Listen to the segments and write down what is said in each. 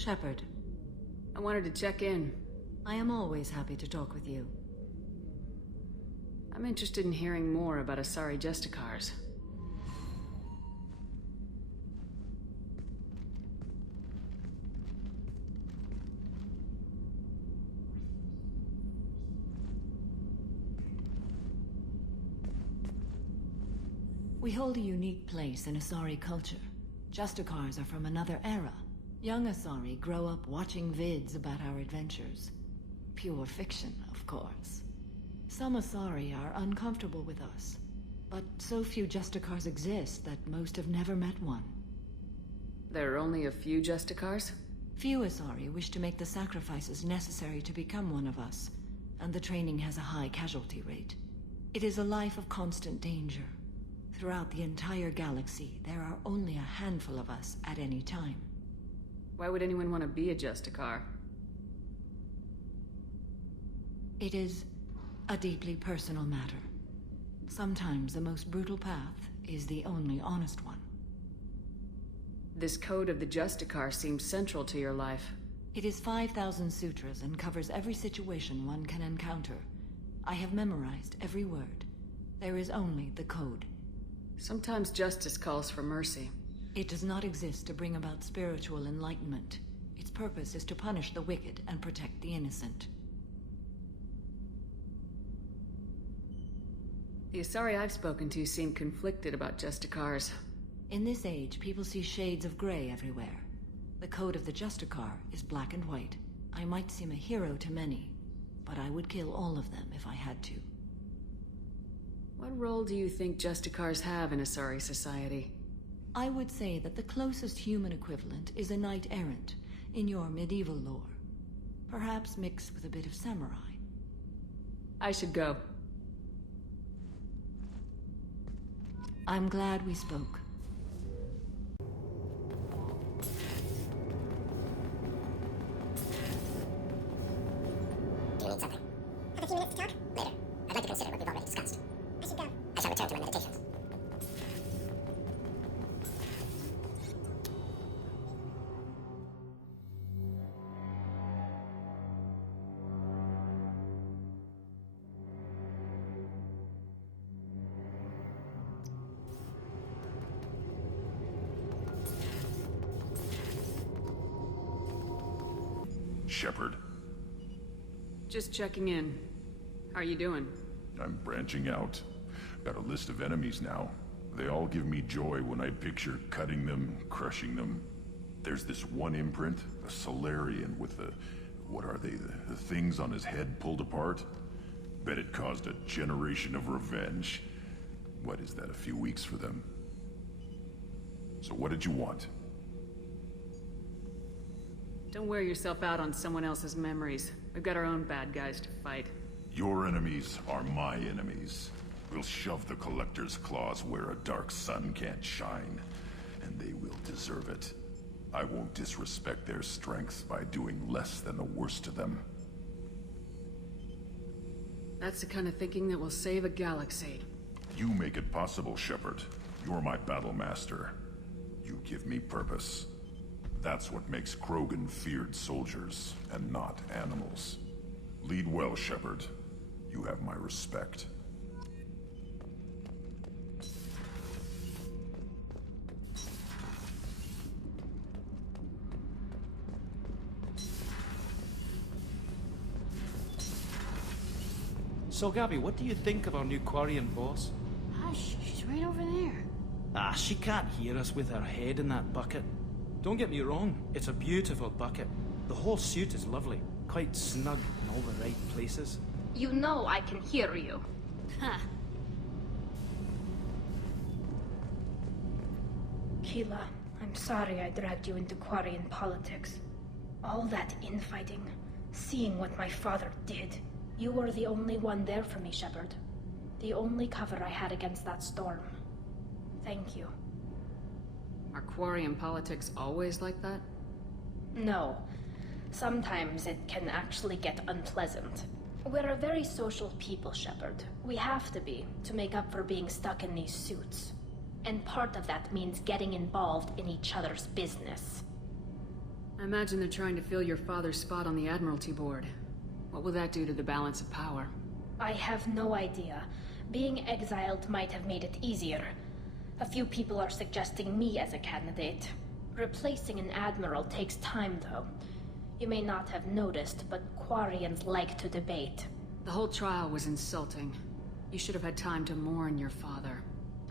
Shepard, I wanted to check in. I am always happy to talk with you. I'm interested in hearing more about Asari Justicars. We hold a unique place in Asari culture. Justicars are from another era. Young Asari grow up watching vids about our adventures. Pure fiction, of course. Some Asari are uncomfortable with us, but so few Justicars exist that most have never met one. There are only a few Justicars? Few Asari wish to make the sacrifices necessary to become one of us, and the training has a high casualty rate. It is a life of constant danger. Throughout the entire galaxy, there are only a handful of us at any time. Why would anyone want to be a Justicar? It is a deeply personal matter. Sometimes the most brutal path is the only honest one. This code of the Justicar seems central to your life. It is 5,000 sutras and covers every situation one can encounter. I have memorized every word. There is only the code. Sometimes justice calls for mercy. It does not exist to bring about spiritual enlightenment. Its purpose is to punish the wicked and protect the innocent. The Asari I've spoken to seem conflicted about Justicars. In this age, people see shades of gray everywhere. The code of the Justicar is black and white. I might seem a hero to many, but I would kill all of them if I had to. What role do you think Justicars have in Asari society? I would say that the closest human equivalent is a knight-errant in your medieval lore. Perhaps mixed with a bit of samurai. I should go. I'm glad we spoke. Do you need something? Have a few minutes to talk? Later. I'd like to consider what we've already discussed. I should go. I shall return to my meditations. Shepard. Just checking in. How are you doing? I'm branching out. Got a list of enemies now. They all give me joy when I picture cutting them, crushing them. There's this one imprint, a Solarian with the... what are they? The things on his head pulled apart? Bet it caused a generation of revenge. What is that, a few weeks for them? So what did you want? Don't wear yourself out on someone else's memories. We've got our own bad guys to fight. Your enemies are my enemies. We'll shove the Collector's claws where a dark sun can't shine, and they will deserve it. I won't disrespect their strengths by doing less than the worst to them. That's the kind of thinking that will save a galaxy. You make it possible, Shepard. You're my battle master. You give me purpose. That's what makes Krogan feared soldiers, and not animals. Lead well, Shepard. You have my respect. So, Gabby, what do you think of our new Quarian boss? Hush, she's right over there. Ah, she can't hear us with her head in that bucket. Don't get me wrong, it's a beautiful bucket. The whole suit is lovely, quite snug in all the right places. You know I can hear you. Huh. Keela, I'm sorry I dragged you into Quarian politics. All that infighting, seeing what my father did. You were the only one there for me, Shepard. The only cover I had against that storm. Thank you. Are Quarian politics always like that? No. Sometimes it can actually get unpleasant. We're a very social people, Shepard. We have to be, to make up for being stuck in these suits. And part of that means getting involved in each other's business. I imagine they're trying to fill your father's spot on the Admiralty Board. What will that do to the balance of power? I have no idea. Being exiled might have made it easier. A few people are suggesting me as a candidate. Replacing an admiral takes time, though. You may not have noticed, but Quarians like to debate. The whole trial was insulting. You should have had time to mourn your father.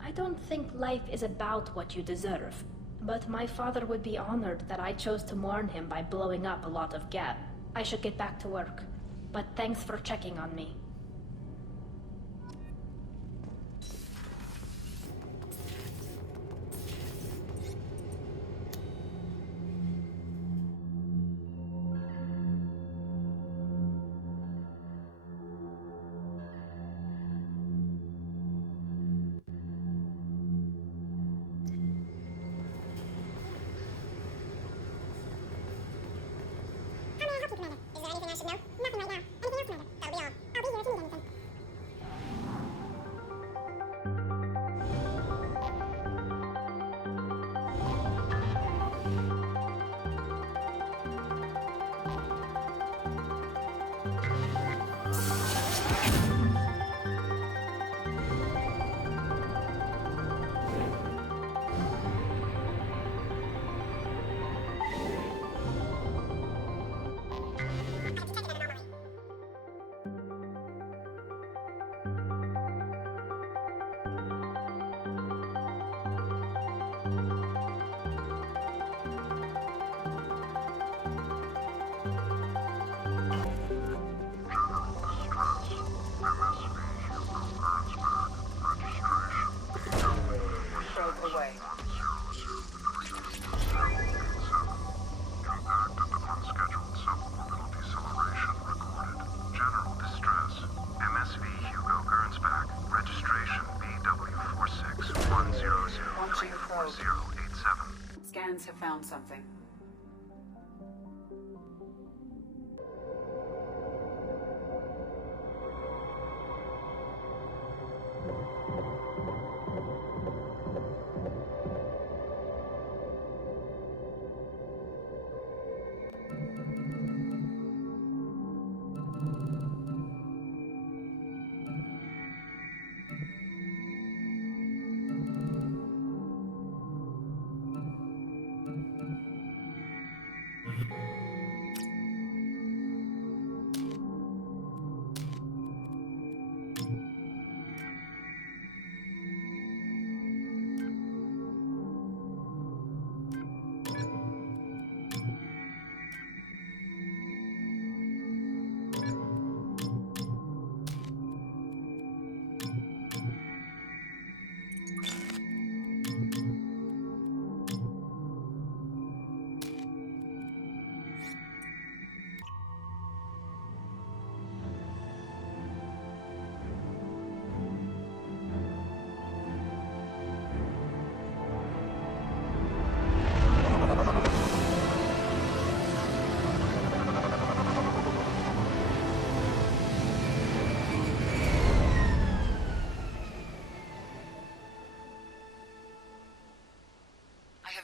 I don't think life is about what you deserve. But my father would be honored that I chose to mourn him by blowing up a lot of gas. I should get back to work. But thanks for checking on me. How may I help you, Commander? Is there anything I should know? Nothing right now. Anything else, Commander? That'll be all. I'll be here if you need anything. Away. Impact of unscheduled suborbital deceleration recorded. General distress. MSV Hugo Gernsback. Registration BW4610034087. Scans have found something.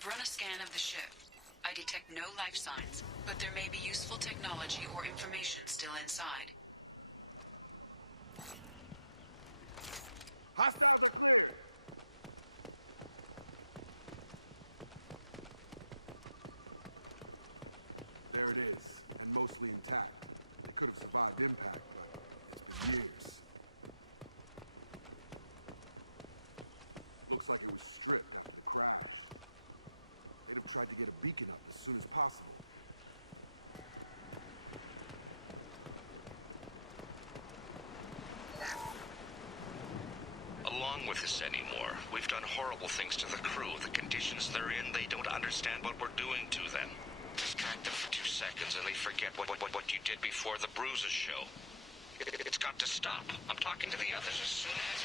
Run a scan of the ship. I detect no life signs, but there may be useful technology or information still inside. There it is, and mostly intact. It could have survived impact, but it's been years. Looks like it was stripped. They'd have tried to get a beacon up as soon as possible. Along with this anymore. We've done horrible things to the crew. The conditions they're in, they don't understand what we're doing to them. Distract them for 2 seconds and they forget what you did before the bruises show. It's got to stop. I'm talking to the others as soon as...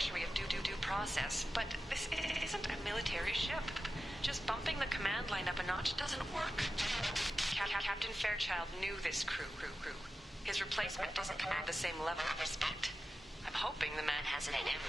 luxury of due process, but this isn't a military ship. Just bumping the command line up a notch doesn't work. Captain Fairchild knew this crew. His replacement doesn't command the same level of respect. I'm hoping the man has it in him.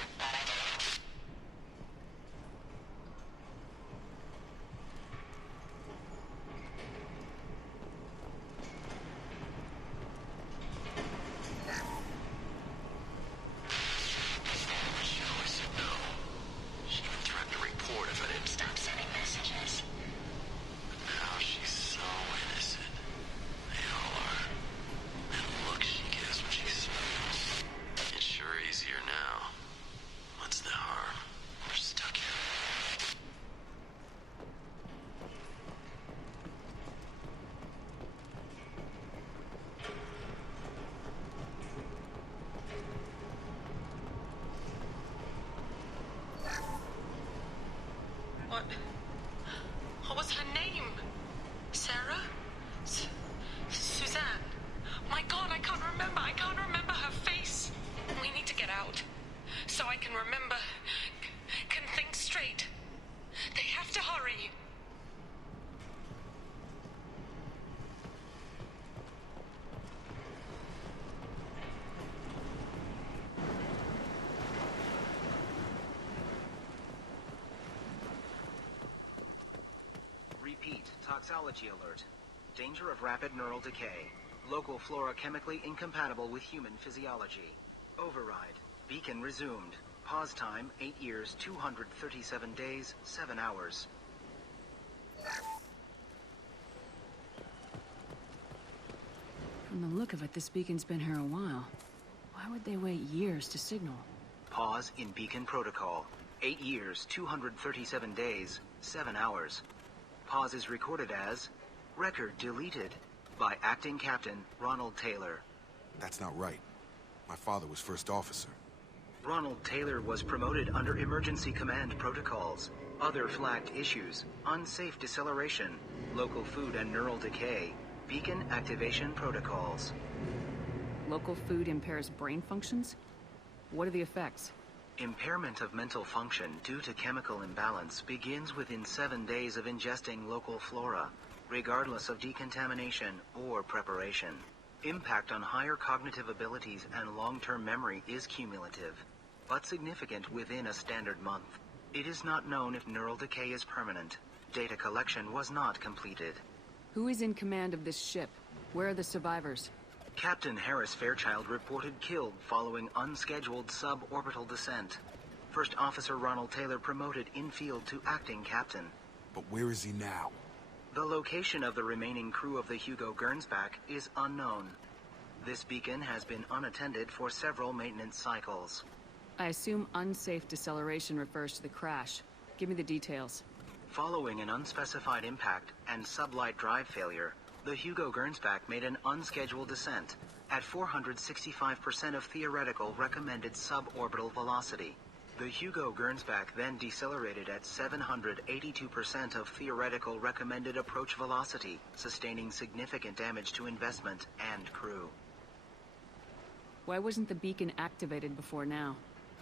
What was her name? Sarah? Suzanne? My God, I can't remember her face. We need to get out. So I can remember, can think straight. They have to hurry. Repeat, toxology alert. Danger of rapid neural decay. Local flora chemically incompatible with human physiology. Override. Beacon resumed. Pause time, 8 years, 237 days, 7 hours. From the look of it, this beacon's been here a while. Why would they wait years to signal? Pause in beacon protocol. 8 years, 237 days, 7 hours. Pause is recorded as record deleted by Acting Captain Ronald Taylor. That's not right. My father was first officer. Ronald Taylor was promoted under emergency command protocols. Other flagged issues: unsafe deceleration, local food and neural decay, beacon activation protocols. Local food impairs brain functions? What are the effects? Impairment of mental function due to chemical imbalance begins within 7 days of ingesting local flora, regardless of decontamination or preparation. Impact on higher cognitive abilities and long-term memory is cumulative, but significant within a standard month. It is not known if neural decay is permanent. Data collection was not completed. Who is in command of this ship? Where are the survivors? Captain Harris Fairchild reported killed following unscheduled suborbital descent. First Officer Ronald Taylor promoted in-field to acting captain. But where is he now? The location of the remaining crew of the Hugo Gernsback is unknown. This beacon has been unattended for several maintenance cycles. I assume unsafe deceleration refers to the crash. Give me the details. Following an unspecified impact and sublight drive failure, the Hugo Gernsback made an unscheduled descent at 465% of theoretical recommended suborbital velocity. The Hugo Gernsback then decelerated at 782% of theoretical recommended approach velocity, sustaining significant damage to investment and crew. Why wasn't the beacon activated before now?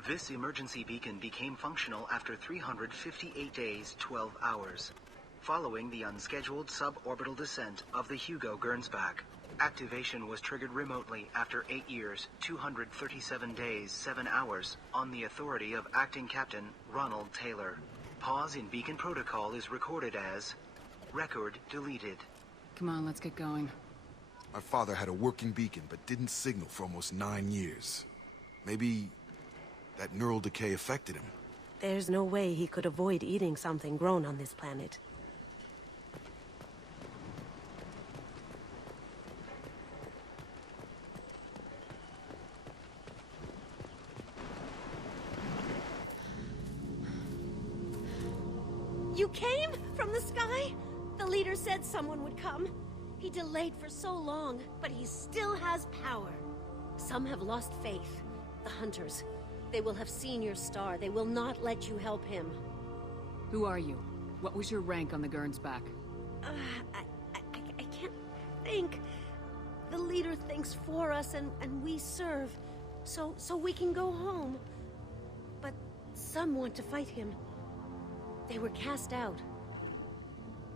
This emergency beacon became functional after 358 days, 12 hours. Following the unscheduled suborbital descent of the Hugo Gernsback, activation was triggered remotely after 8 years, 237 days, 7 hours, on the authority of Acting Captain Ronald Taylor. Pause in beacon protocol is recorded as record deleted. Come on, let's get going. My father had a working beacon, but didn't signal for almost 9 years. Maybe that neural decay affected him. There's no way he could avoid eating something grown on this planet. You came? From the sky? The leader said someone would come. He delayed for so long, but he still has power. Some have lost faith. The Hunters. They will have seen your star. They will not let you help him. Who are you? What was your rank on the Gernsback? I can't think. The leader thinks for us and we serve. So we can go home. Some want to fight him. They were cast out.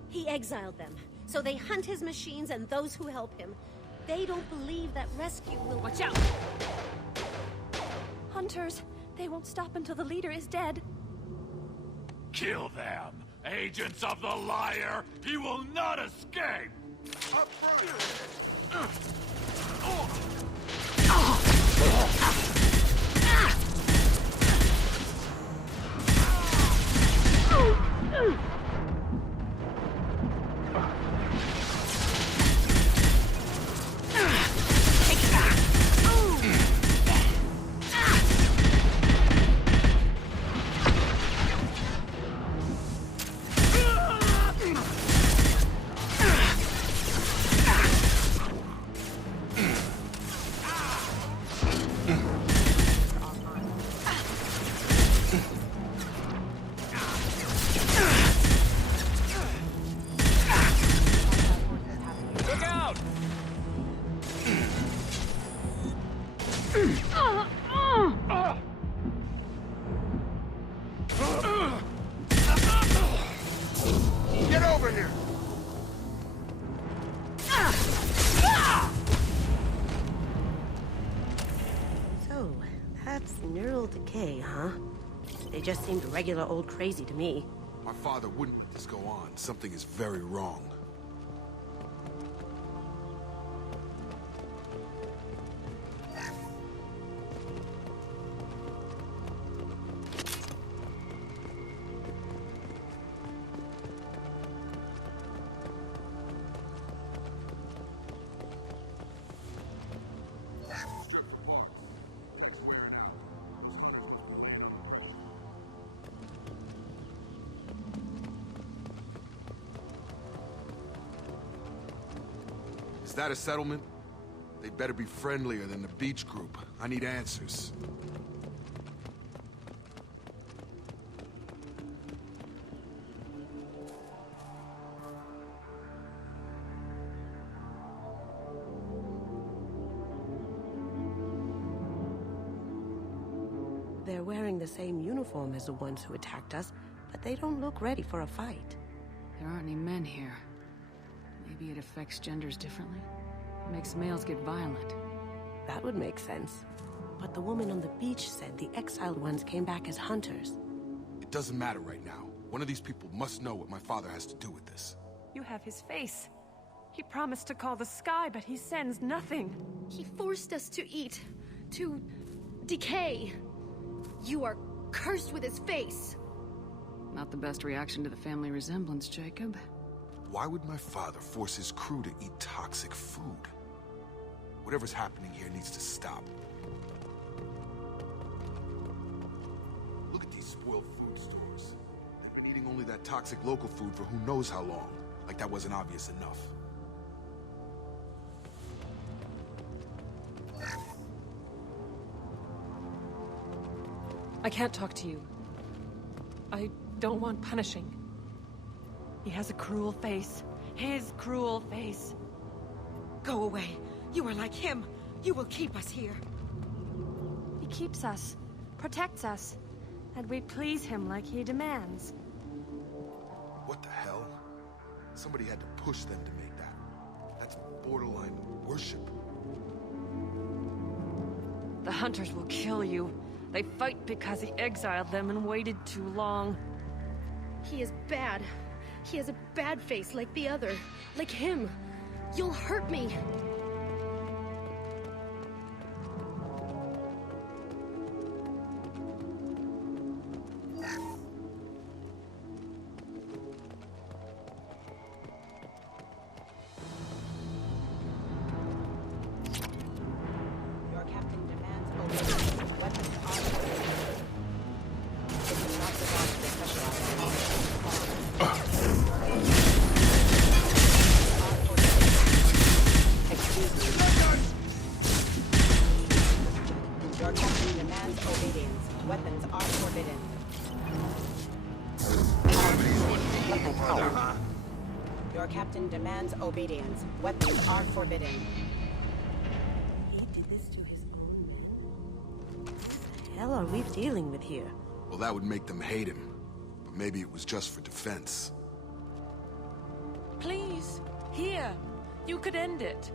He exiled them, so they hunt his machines and those who help him. They don't believe that rescue will— Watch out! Hunters! They won't stop until the leader is dead. Kill them! Agents of the liar! He will not escape! Up front! Get over here! So, that's neural decay, huh? They just seemed regular old crazy to me. My father wouldn't let this go on. Something is very wrong. Is that a settlement? They better be friendlier than the beach group. I need answers. They're wearing the same uniform as the ones who attacked us, but they don't look ready for a fight. There aren't any men here. Maybe it affects genders differently. Makes males get violent. That would make sense. But the woman on the beach said the exiled ones came back as hunters. It doesn't matter right now. One of these people must know what my father has to do with this. You have his face. He promised to call the sky, but he sends nothing. He forced us to eat, to decay. You are cursed with his face. Not the best reaction to the family resemblance, Jacob. Why would my father force his crew to eat toxic food? Whatever's happening here needs to stop. Look at these spoiled food stores. They've been eating only that toxic local food for who knows how long. Like that wasn't obvious enough. I can't talk to you. I don't want punishing. He has a cruel face. His cruel face. Go away. You are like him. You will keep us here. He keeps us, protects us, and we please him like he demands. What the hell? Somebody had to push them to make that. That's borderline worship. The hunters will kill you. They fight because he exiled them and waited too long. He is bad. He has a bad face like the other. Like him. You'll hurt me. Your captain demands overload. Weapons are ready. This is not the boss to specialize. Excuse me. Your captain demands obedience. Weapons are forbidden. Your captain demands obedience. Weapons are forbidden. He did this to his own men. What the hell are we dealing with here? Well, that would make them hate him. But maybe it was just for defense. Please, here. You could end it.